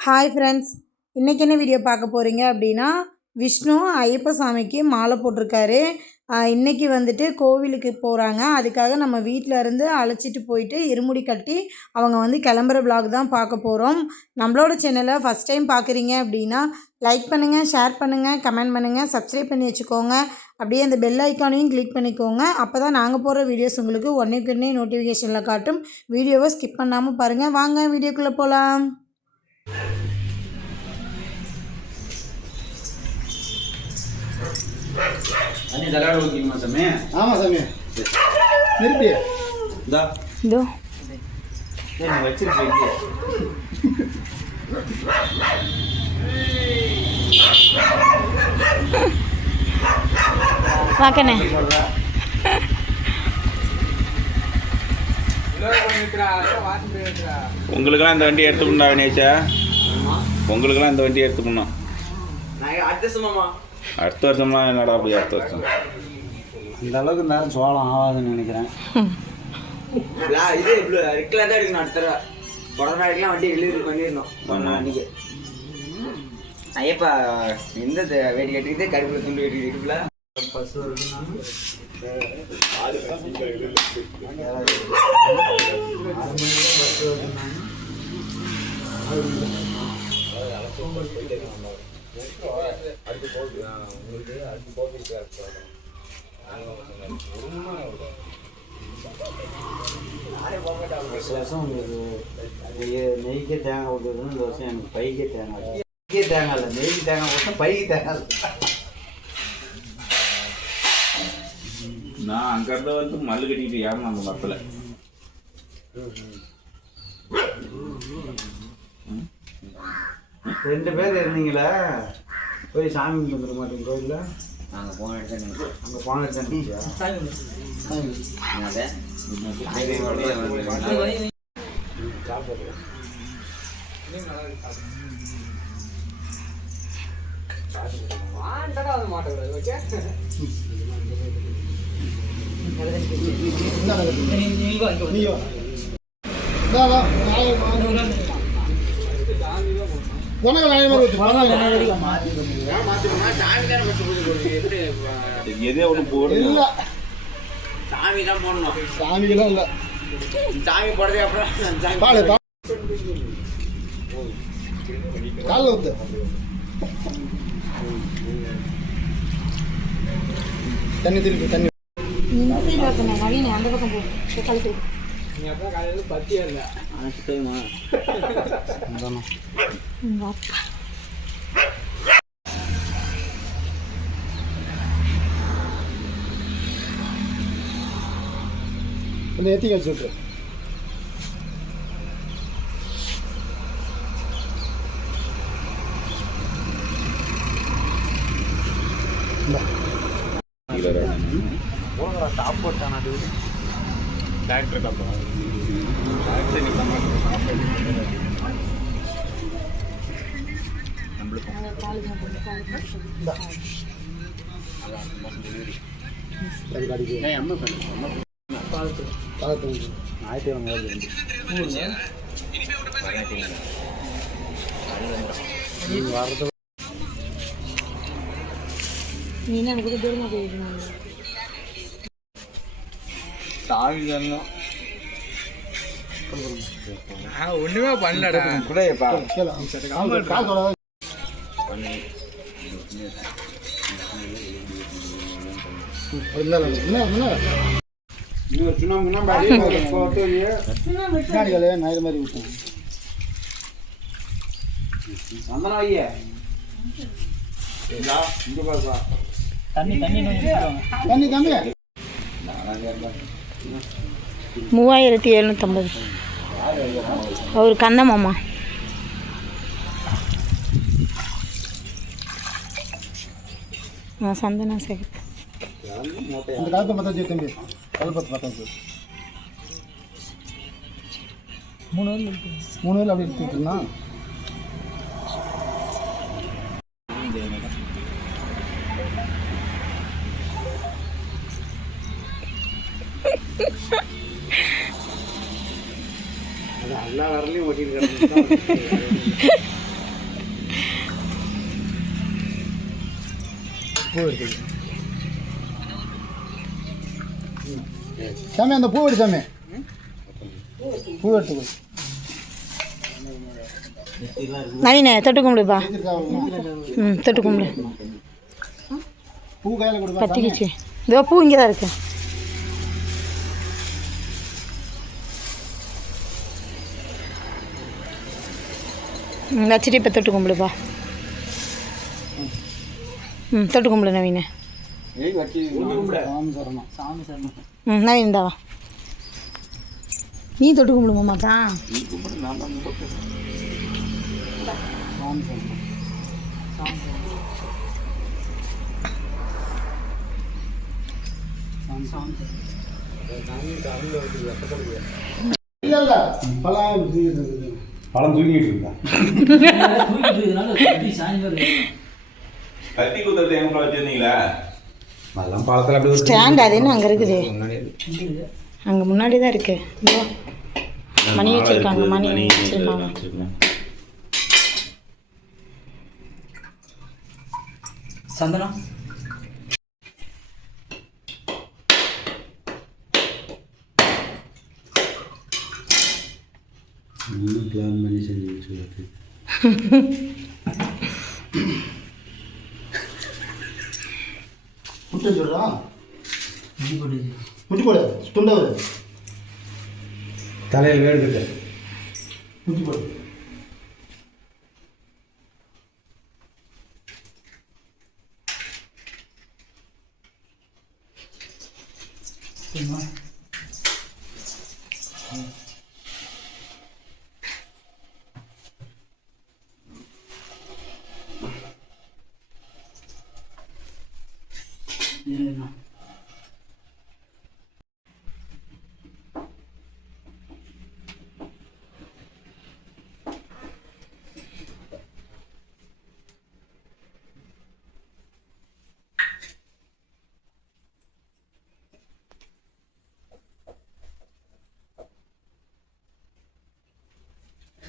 Hi friends இன்றைக்கி என்ன video பார்க்க போகிறீங்க அப்படின்னா விஷ்ணு ஐயப்ப சாமிக்கு மாலை போட்டிருக்காரு. இன்றைக்கி வந்துட்டு கோவிலுக்கு போகிறாங்க அதுக்காக நம்ம வீட்டில் இருந்து அழைச்சிட்டு போயிட்டு இருமுடி கட்டி அவங்க வந்து கிளம்புற பிளாக் தான் பார்க்க போகிறோம் நம்மளோட சேனலை ஃபஸ்ட் டைம் பார்க்குறீங்க அப்படின்னா லைக் பண்ணுங்கள் ஷேர் பண்ணுங்கள் கமெண்ட் பண்ணுங்கள் சப்ஸ்கிரைப் பண்ணி வச்சுக்கோங்க. அப்படியே அந்த பெல் ஐக்கானையும் கிளிக் பண்ணிக்கோங்க. அப்போ தான் நாங்கள் போகிற வீடியோஸ் உங்களுக்கு ஒன்றைக்கு உடனே நோட்டிஃபிகேஷனில் காட்டும். வீடியோவை ஸ்கிப் பண்ணாமல் பாருங்கள் வாங்க வீடியோக்குள்ளே போகலாம் தண்ணி தலாட ஊற்றிக்குமா சாமி? ஆமாம் சாமி. இந்தா. இதோ. சரி நீ வச்சிருக்கீங்க வாக்கண்ணே. உங்களுக்கெல்லாம் இந்த வண்டி எடுத்துக்கணும்டா வினேஷா? உங்களுக்கெல்லாம் இந்த வண்டி எடுத்துக்கணும். நான் அடுத்த வருஷம்லாம் என்னடா போய் அடுத்த வருஷம்? இந்த அளவுக்கு நேரம் சோளம் ஆகாதுன்னு நினைக்கிறேன். இது இவ்வளோ ரெக்கில் தான் எடுக்கணும் அடுத்த தடவை. அடிக்கலாம் வண்டி டெலிவரி பண்ணிடணும். அன்னைக்கு. ஐயப்பா எந்த த- வேட்டி கட்டிக்கிட்டு கருப்புல துண்டு கட்டி இடுப்புல வருஷம் உங்களுக்கு நெய்க்கே தேங்காய் கொடுக்குறதுன்னு இந்த வருஷம் எனக்கு பைக்கே தேங்காய் இல்லை. தேங்காய் இல்லை நெய்க்கு தேங்காய் கொடுத்தா பைக்கு தேங்காய் இல்லை. நான் அங்கேருந்து வந்து மல்லு கட்டிக்கிட்டு ஏறணும் அந்த மரத்தில் ரெண்டு பேர் இருந்தீங்களா? போய் சாமி கும்பிட்டு மாட்டேங்க கோயிலில்? நாங்கள் போன இடத்துல அங்கே போன எடுத்தா எதே ஒன்று போடுங்க. சாமி தான் போடணும். சாமிக்கெல்லாம் இல்லை. சாமி போடுறதே அப்புறம் சாமி பாடு காலில் ஊத்து தண்ணி திருப்பி தண்ணி வாக்கண்ணே நவீன அந்த பக்கம் போ. தக்காளி சைடு கொஞ்சம் ஏற்றி வச்சு விட்ரு ஞாயிற்றுக்கிழமை வருது நீங்கள் நீ என்ன எனக்கு தூரமாக போயிருக்கீங்க சாமி நான் ஐயா தண்ணி தம்பி மூவாயிரத்தி எழுநூற்றம்பது அவர் கந்தமாமா நான் சந்தனா சேகர். அந்த காலத்தை பார்த்தா வச்சு தம்பி. கல்பத்து பார்த்தா வச்சு மூணு வேல் மூணு வேல் அப்படி எடுத்துக்கிட்டுனா சாமி அந்த பூ எடு சாமி. பூ எடுத்துக்கோ நவீன தொட்டு கும்பிடுப்பா ம் தொட்டு கும்பிடு. பத்திக்கிச்சு. இதோ பூ இங்கே தான் இருக்குது வச்சுட்டு இப்போ தொட்டு கும்பிடுப்பா. ம் தொட்டு கும்பிடு நவீன. சாமி சரணம். சாமி சரணம். ம் நவீன் இந்தாவா நீ தொட்டு கும்பிடுமா சரணம். இல்ல இல்ல பழம் பழம் தூங்கிட்டு இருந்தா. கத்தி குத்துறது எங்க வச்சிருந்தீங்களா? அதெல்லாம் பழத்தில் அப்படி ஸ்டாண்ட் அது என்ன அங்கே இருக்குது? அங்கே முன்னாடி தான் இருக்கு மணி வச்சிருக்காங்க மணி வச்சிருக்காங்க. சந்தனம்? முட்டை சொல்றா முட்டி போடு. துண்டவு தலையில் வேடு கட்டு முட்டி போடு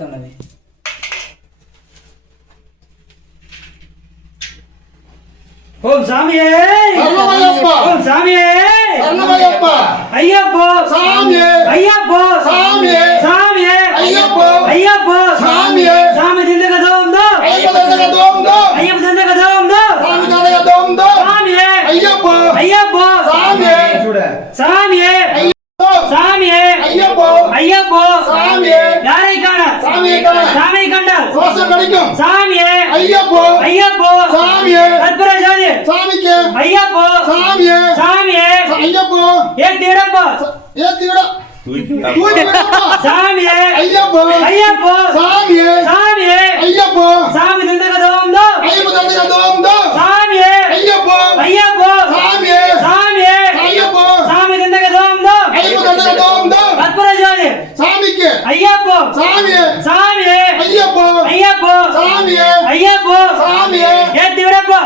சொன்னவே ஓம் சாமியே! சாமியே! சரணமையப்பா. ஐயப்போ சாமியே. ஐயப்போ சாமியே. சாமியே ஐயப்போ. ஐயப்போ சாமியே. சாமி திண்டக தோம்தோ ஐயப்ப தந்தக தோம் தோம் ஐயப்ப திண்டக தோம்தோ சாமி தந்தக தோம் தோம் சாமியே ஐயப்போ ஐயப்போ சாமியே சாமியே ஐயப்போ சாமியே ஐயப்போ ஐயப்போ சாமியே. யாரை காண சாமியை காண. சாமியை கண்டால் சுவாசம் கிடைக்கும் சாமியே ஐயப்போ ஐயப்போ சாமியே. கற்பூர ஜோதி சாமிக்கு ஐயப்போ சாமியே சாமியே ஐயப்போ ஏத்தி விடப்போ ஏத்தி விட. சாமியே. ஐயப்போ. ஐயப்போ. சாமியே. சாமியே. ஐயப்போ. சாமி திண்டகதோம்தோ ஐயப்ப தந்தக தோம் தோம் சாமியே. ஐயப்போ. ஐயப்போ. சாமியே. சாமியே. ஐயப்போ. சாமி திண்டகதோம்தோ ஐயப்ப தந்தக தோம் தோம் கற்பூர ஜோதி சாமிக்கு. ஐயப்போ. சாமியே. சாமியே. ஐயப்போ. ஐயப்போ. சாமியே. ஐயப்போ. சாமியே. ஏத்தி விடப்போ.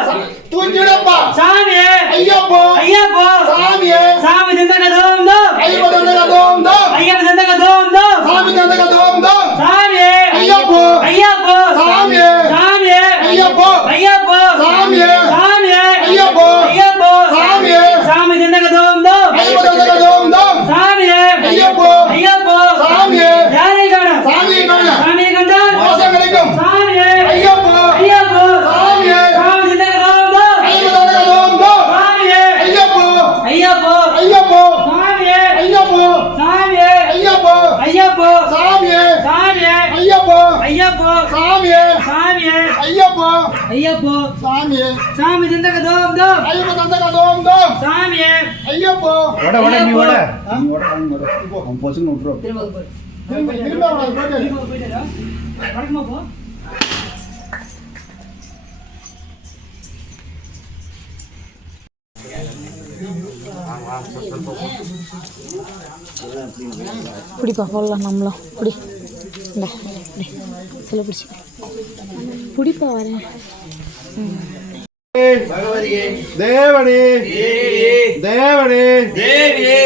தூக்கி விடப்பா சாமியே. ஐயப்போ. ஐயப்போ. சாமியே. சாமி திண்டகதோம்தோ ஐயப்ப தந்தக தோம் தோம் ஐயப்ப திண்டகதோம்தோ சாமி தந்தக தோம் தோம் சாமியே. ஐயப்போ. ஐயப்போ சாமியே சாமியே ஐயப்போ ஐயப்போ சாமியே சாமியே ஐயப்போ ஐயப்போ சாமியே சாமி திண்டகதோம்தோ ஐயப்ப தந்தக தோம் தோம் சாமியே ஐயப்போ ஐயப்போ சாமியே யாரை காண சாமியை காண சாமியை கண்டால் மோசம் கிடைக்கும் சாமியே ஐயப்போ ஐயப்போ சாமியே சாமி திண்டகதோம்தோ ஐயப்ப தந்தக தோம் தோம் சாமியே ஐயப்போ ஐயப்போ ஐயப்போ சாமியே ஐயப்போ சாமியே ஐயப்போ ஐயப்போ சாமியே சாமியே ஐயப்போ ஐயப்போ சாமியே சாமியே ஐயப்போ. ஐயப்போ. சாமியே சாமி திண்டகதோம்தோ ஐயப்ப தந்தக தோம் தோம். சாமியே ஐயப்போ. ஓட ஓட நீ ஓட. நீ ஓட வாங்க ஓட இப்போ பொசுன்னு விட்டுரும் திரும்ப திரும்ப அவனை போட்டு பிடிப்பா போடலாம் நம்மளும். பிடி. இந்த பிடி. சொல்ல பிடிச்சி பிடிப்பா வரேன். தேவனே தேவனே தேவியே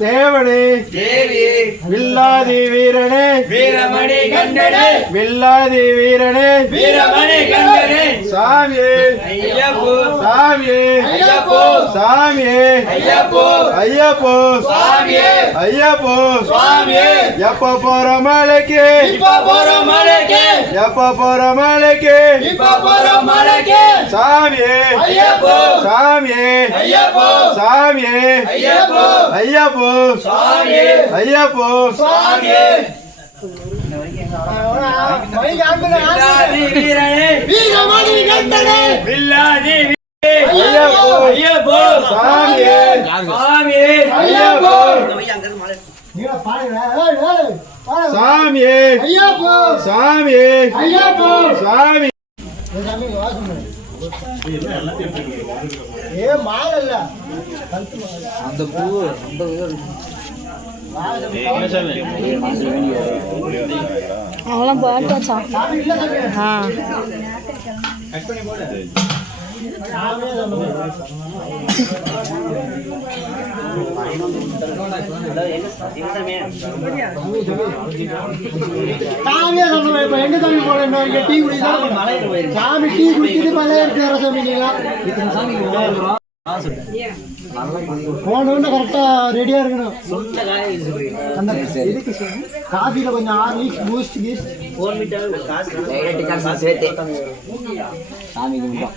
தேவனே தேவியே வில்லாதி வீரனே வீரமணி கண்டனே வில்லாதி வீரனே வீரமணி கண்டனே சாமி ஐயப்போ. சாமி ஐயப்போ. சாமி ஐயப்போ. ஐயப்போ. சாமியே. ஐயப்போ. சுவாமியே எப்ப போற மலைக்கு? இப்ப போற மலைக்கு. எப்ப போற மலைக்கு? இப்ப போற மலைக்கு. சாமி ஐயப்போ. சாமி ஐயப்போ. சாமி ஐயப்போ. ஐயப்போ. சாமியே. ஐயப்போ. சாமியே. வில்லாதி வீரனே வீரமணி கண்டனே வில்லாதி ஐயப்போ ஐயப்போ சாமியே சாமியே அவெல்லாம் போட்டாச்சா ஆ. சாமியே சொன்னோம் இப்ப எங்க சாமி போறேன் டீ குடிச்சா சாமி டீ குடிச்சிட்டு இருக்கிற சாமி நீங்க போனோன்னு கரெக்டா ரெடியா இருக்கணும் அந்த இதுக்கு சாமி. காஃபில கொஞ்சம் ஹார்லிக்ஸ் பூஸ்ட் கீஸ்ட் ஓம் சாமியே சரணமையப்பா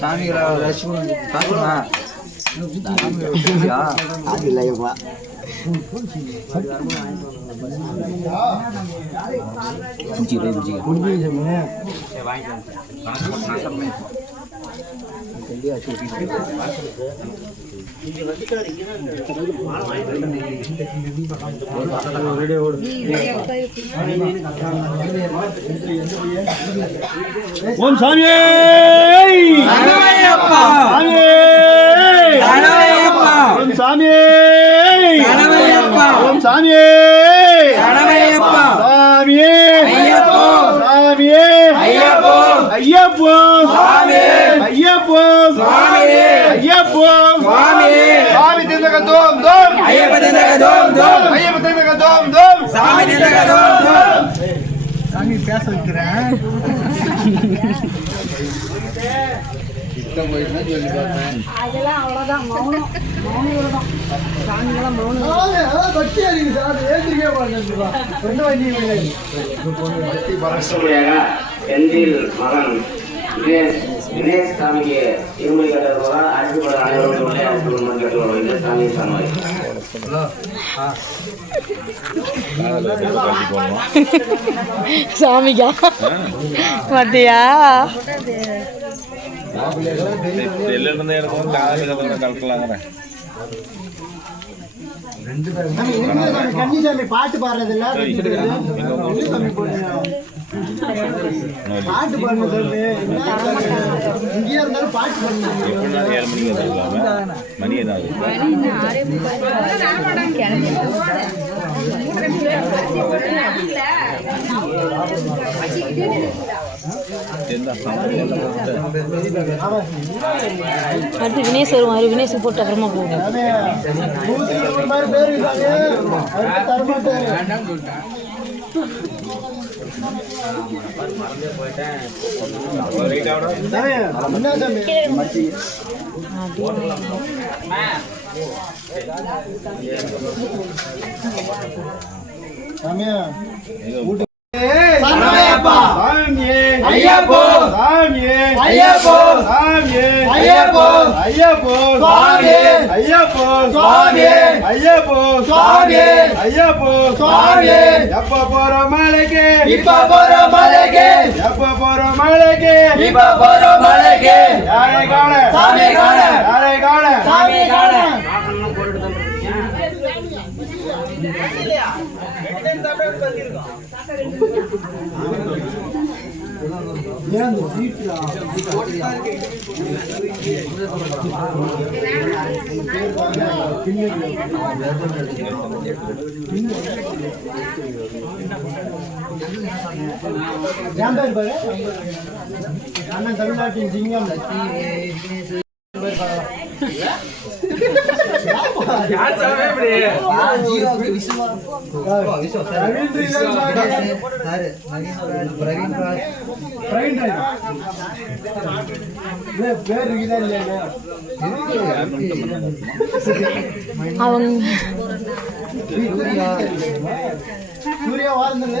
சாமியே சரணமையப்பா ஓம் சாமியே! ஓம் சாமியே! சரணமையப்பா சாமியே! ஐயப்போ! சாமியே! ஐயப்போ! ஐயப்போ சாமியே ஐயப்போ சாமியே ஐயப்போ சாமியே சாமி திந்தக தோம் தோம். ஐயப்ப திந்தக தோம் தோம். ஐயப்ப திந்தக தோம் தோம். சாமி திந்தக தோம் தோம். சாமி பேச வைக்கிறேன். அதெல்லாம் அவ்வளோதான் மௌனம். மௌன விரதம் சாமியெல்லாம் மௌனம். பட்டி அறிவு சார் ஏந்திரிக்கவே மாட்டேன். ரெண்டு வண்டி கிடையாது அடுத்தபடியாக செந்தில் மகன் தினேஷ் தினேஷ் சாமிக்கு இருமொழி அனைவரும் சாமி. பார்த்தியா செல்ல இருந்த இடத்துல காலையில் கலக்கலாங்கிறேன் சாமி என்ன சாமி கன்னிசாமி பாட்டு பாடுறது இல்ல பாட்டு என்ன சாமி? இங்கேயே இருந்தாலும் பாட்டு மணி ஏதாவது எந்த அடுத்து வினேஷ் வருவார் வினேஷ் போட்டு அப்புறமா போகும் மாதிரி. சாமியே ஐயப்போ. சாமியே ஐயப்போ. சாமியே ஐயப்போ. ஐயப்போ சுவாமியே. ஐயப்போ சுவாமியே. ஐயப்போ சுவாமியே. ஐயப்போ சுவாமியே. எப்ப போற மலைக்கு இப்ப போற மலைக்கு எப்ப போற மலைக்கு இப்ப போற மலைக்கு யாரை காண சாமி காண. யாரை காண சாமி காண பாரு அண்ணன் தமிழ்நாட்டின் சிங்கம் பிரவீன் ராஜ் பிரவீன் ராஜ் பேர் இருக்குதா இல்லையா அவங்க சூர்யா சூர்யா வாழ்ந்தது.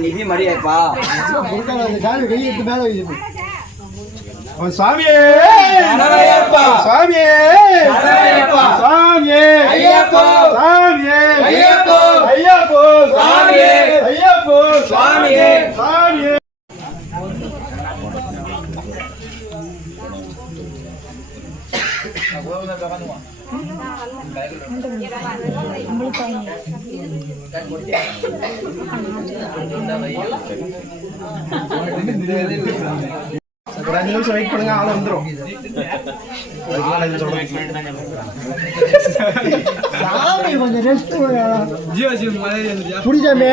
நிதி மரியாதைப்பா மேல சுவாமியே சுவாமியே சுவாமியே ஐயப்போ! சுவாமியே ஐயப்போ! ஐயப்போ! சுவாமியே ஐயப்போ! சுவாமியே சுவாமியே Vamos lá, vamos lá. ஒரு அஞ்சு நிமிஷம் வெயிட் பண்ணுங்க ஆள் வந்துடும் சாமி கொஞ்சம் ரெஸ்ட் புடிச்சாமே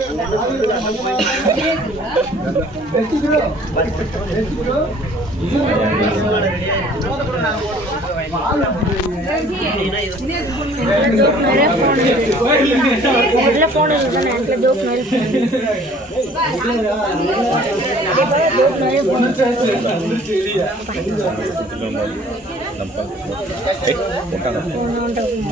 எல்லாம் ஃபோன் தானே எங்களை ஜோக் மாதிரி ஜோக் மாதிரி நம்பா ஏய் போட்டாங்க போகணும்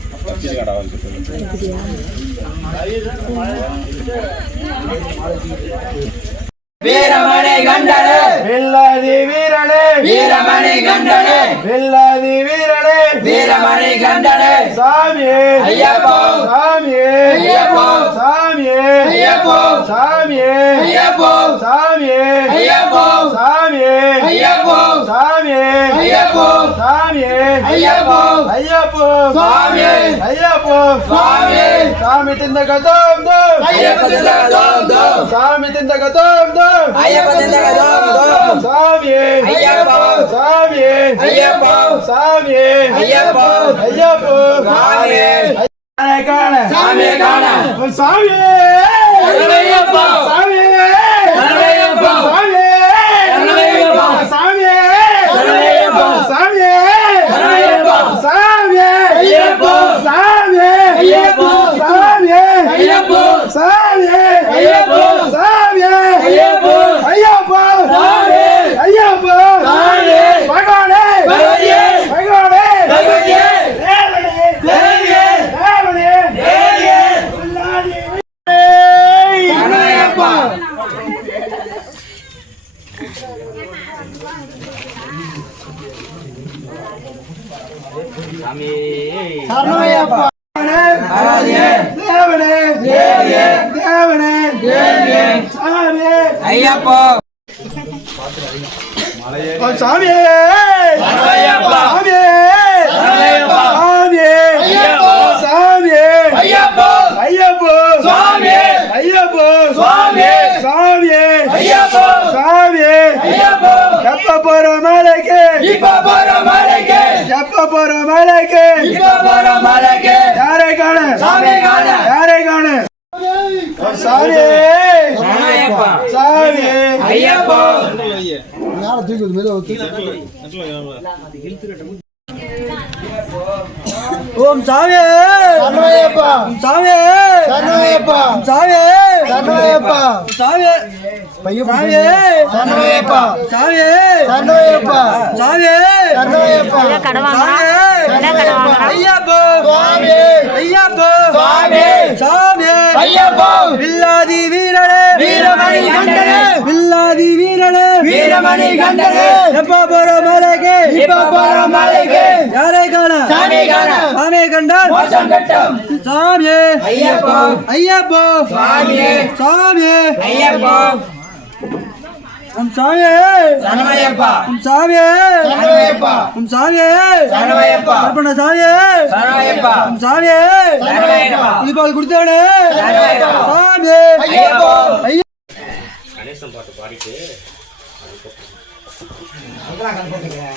அப்படியா? வீரமணி கண்டனே. வெல்லாதி வீரனே. வீரமணி கண்டனே. வெல்லாதி வீரனே. வீரமணி கண்டனே. சாமியே. ஐயப்போ. சாமியே. ஐயப்போ. சாமியே. ஐயப்போ. சாமியே. ஐயப்போ. சாமியே. ஐயப்போ. சாமியே. ஐயப்போ. சாமியே. ஐயப்போ. சாமியே. ஐயப்போ. ஐயப்போ. சாமியே. ஐயப்போ. சாமியே. சாமி திந்தக தோம் தோம். ஐயப்ப திந்தக தோம் தோம். சாமி திந்தக தோம் தோம். ஐயப்பன் சாமியே. ஐயப்பன் சாமியே ஐயப்பன் சாமியே. ஐயப்பன் ஐயப்பன் சாமியே. காண சாமியே காண. சாமியே. ஐயப்பன் சாமியே. ஐயப்போ. எப்ப போற மலைக்கு? இப்ப போற மலைக்கு. எப்ப போற மலைக்கு? இப்ப போற மலைக்கு. யாரை காண? சாமி காண. யாரை காண? சாமி. சாமி ஐயப்போ. ஓம் சாமி சரணமையப்பா சாமி சரணமையப்பா சாமி சரணமையப்பா சாமி சாமி சரணமையப்பா சாமி சரணமையப்பா சாமி சரணமையப்பா ஐயப்போ. ஐயப்போ. சாமி ஐயப்போ. வில்லாதி வீரமணி கண்டனே எப்ப போற மலைக்கு? இப்ப போற மலைக்கு. யாரை காண? சாமி காண. சாமி கண்டால்? மோசம் கட்டம். சாமி ஐயப்போ. ஐயப்போ. சாமி சாமி ஐயப்போ. சரணமையப்பா சரணமையப்பா சரணமையப்பா அர்ப்பண சரணமையப்பா சரணமையப்பா குடித்தவனே. சாமி ஐயப்போ. ஐயா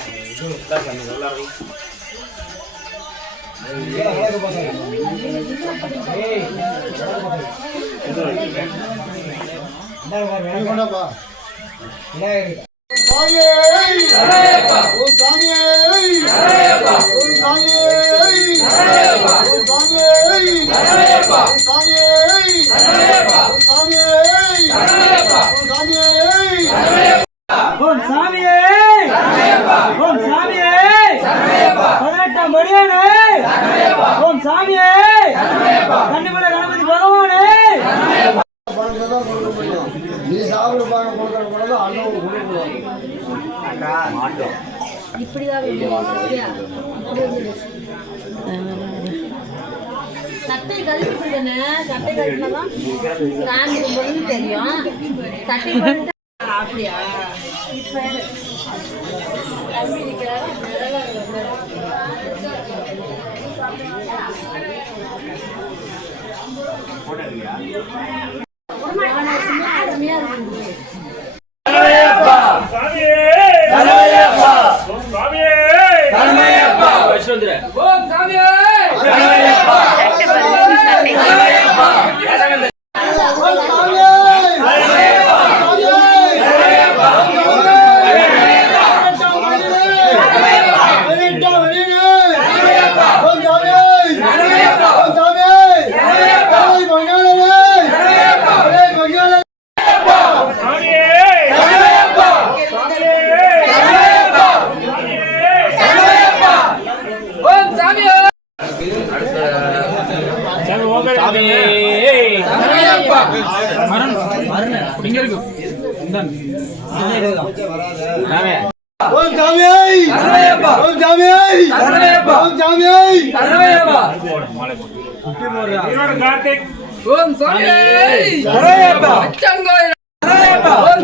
ஓம் சாமியே ஓம் சாமியே பதினெட்டாம் படியானே ஓம் சாமியே கண்டிப்பா. கணபதி பகவானே! நீ சாப்பிட பார்க்க கொடுக்கற கூட அண்ணன் கொடுக்குவாங்க சட்டை தானே சட்டை சாமி கும்பிடுன்னு தெரியும். சட்டை அப்படியா? Polda.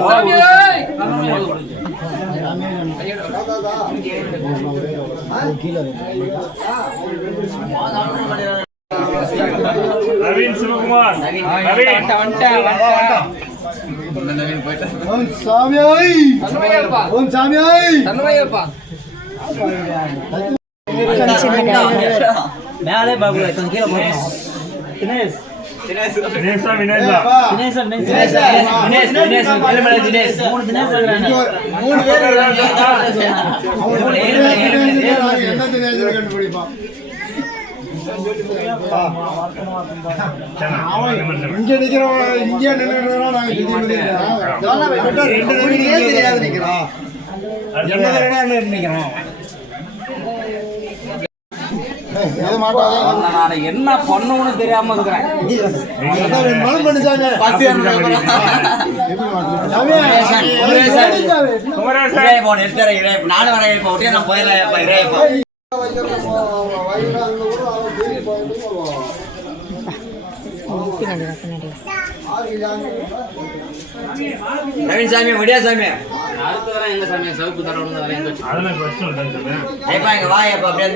சாமி நவீன் சிவகுமார். நவீன். ஓம் சாமி ஓம் சாமி தினேஷா. வினேஷா? மூணு பேர் என்ன தினேசன் கண்டுபிடிப்பான்? இங்க நிக்கிறவன் இங்க நின்னுறவன் நாங்க சுத்தி ரெண்டு தெரியாது நிக்கிறோம் எது மாட்டாங்க நான் என்ன பண்ணுன்னு தெரியாம இருக்கிறேன். நானும் வரேன் இப்போ ஒட்டியே நான் போயிடலாம் இறையப்பா வயிறு பின்னாடி பின்னாடி நவீன் சாமி முடியா சாமி அடுத்த வர எங்க சாமி சவுக்கு எங்க அதெல்லாம் கொஸ்டின் இல்லை இங்க வா அப்படியே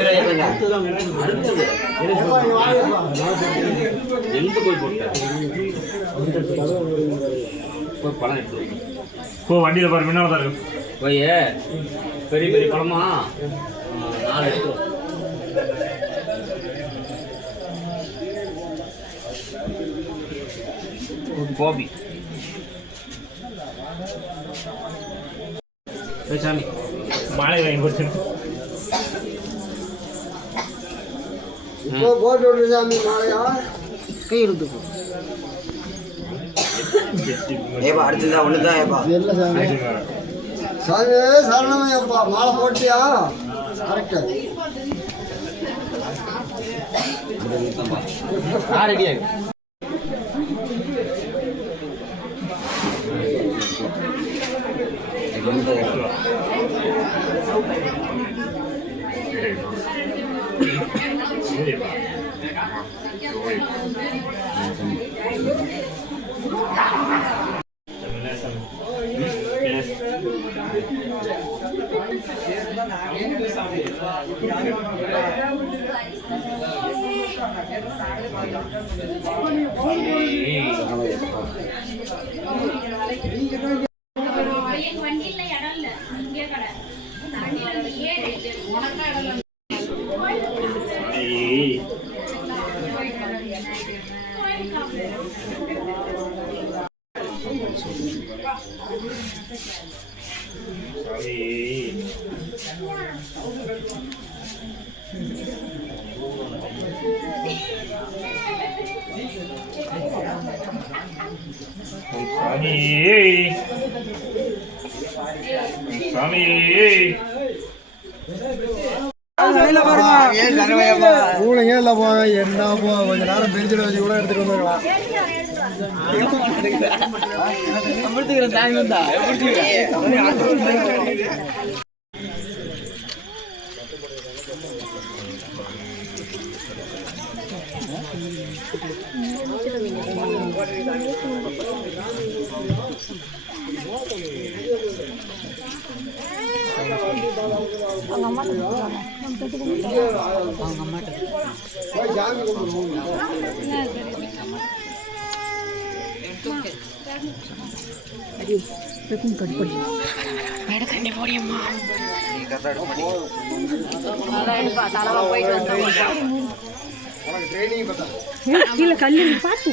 எங்க போய் போட்ட போய் பழம் எடுத்து வை. போ வண்டியில் பாரு முன்னாடி தான் இருக்கு போய். பெரிய பெரிய பழமா நாலு எடுத்து கோபி. சாமி. மாலை வாங்கி குடிச்சு போட்டு விடு சாமி மாலையா? ஏப்பா அடுத்ததா ஒண்ணுதான் ஏப்பா? தெரியல சாமி? சாமி சரணமையப்பா மாலை போட்டியா? கரெக்டு வண்டியில Sim. அவங்க அம்மா அவங்க அம்மாட்ட வச்சு கூட எடுத்துட்டு வந்துருக்கலாம் கீழே கல்லு பார்த்து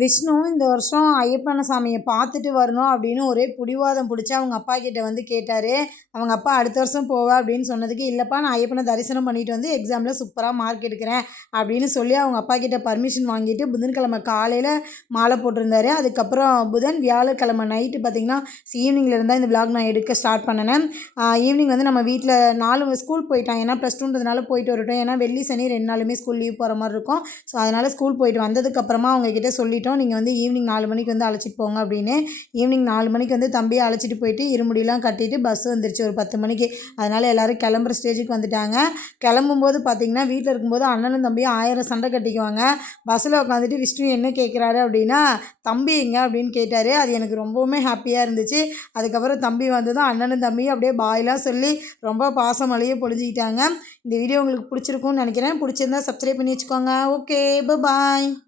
விஷ்ணு இந்த வருஷம் ஐயப்பன சாமியை பார்த்துட்டு வரணும் அப்படின்னு ஒரே பிடிவாதம் பிடிச்சி அவங்க அப்பா கிட்டே வந்து கேட்டார். அவங்க அப்பா அடுத்த வருஷம் போவா அப்படின்னு சொன்னதுக்கு இல்லைப்பா நான் ஐயப்பனை தரிசனம் பண்ணிட்டு வந்து எக்ஸாமில் சூப்பராக மார்க் எடுக்கிறேன் அப்படின்னு சொல்லி அவங்க அப்பா கிட்ட பர்மிஷன் வாங்கிட்டு புதன்கிழமை காலையில் மாலை போட்டிருந்தாரு. அதுக்கப்புறம் புதன் வியாழக்கிழமை நைட்டு பார்த்திங்கன்னா ஈவினிங்கில் இருந்தால் இந்த விளாக் நான் எடுக்க ஸ்டார்ட் பண்ணினேன். ஈவினிங் வந்து நம்ம வீட்டில் நாலு ஸ்கூல் போயிட்டான். ஏன்னா ப்ளஸ் டூன்றதுனால போயிட்டு வரட்டும். ஏன்னா வெள்ளி சனி ரெண்டு நாளுமே ஸ்கூல் லீவ் போகிற மாதிரி இருக்கும். ஸோ அதனால் ஸ்கூல் போயிட்டு வந்ததுக்கப்புறமா அவங்க சொல்லிட்டு சொல்லிட்டோம் நீங்கள் வந்து ஈவினிங் நாலு மணிக்கு வந்து அழைச்சிட்டு போங்க அப்படின்னு. ஈவினிங் நாலு மணிக்கு வந்து தம்பியை அழைச்சிட்டு போயிட்டு இருமுடியெல்லாம் கட்டிட்டு பஸ் வந்துருச்சு. ஒரு பத்து மணிக்கு. அதனால் எல்லோரும் கிளம்புற ஸ்டேஜுக்கு வந்துட்டாங்க. கிளம்பும்போது பார்த்திங்கன்னா வீட்டில் இருக்கும்போது அண்ணனும் தம்பியும் ஆயிரம் சண்டை கட்டிக்குவாங்க. பஸ்ஸில் உட்காந்துட்டு விஷ்ணு என்ன கேட்குறாரு அப்படின்னா தம்பி எங்க? அப்படின்னு கேட்டார். அது எனக்கு ரொம்பவுமே ஹாப்பியாக இருந்துச்சு. அதுக்கப்புறம் தம்பி வந்ததும் அண்ணனும் தம்பியும் அப்படியே பாயெலாம் சொல்லி ரொம்ப பாசம் அழிய பொழிஞ்சிக்கிட்டாங்க. இந்த வீடியோ உங்களுக்கு பிடிச்சிருக்கும்னு நினைக்கிறேன். பிடிச்சிருந்தா சப்ஸ்கிரைப் பண்ணி வச்சுக்கோங்க. Okay bye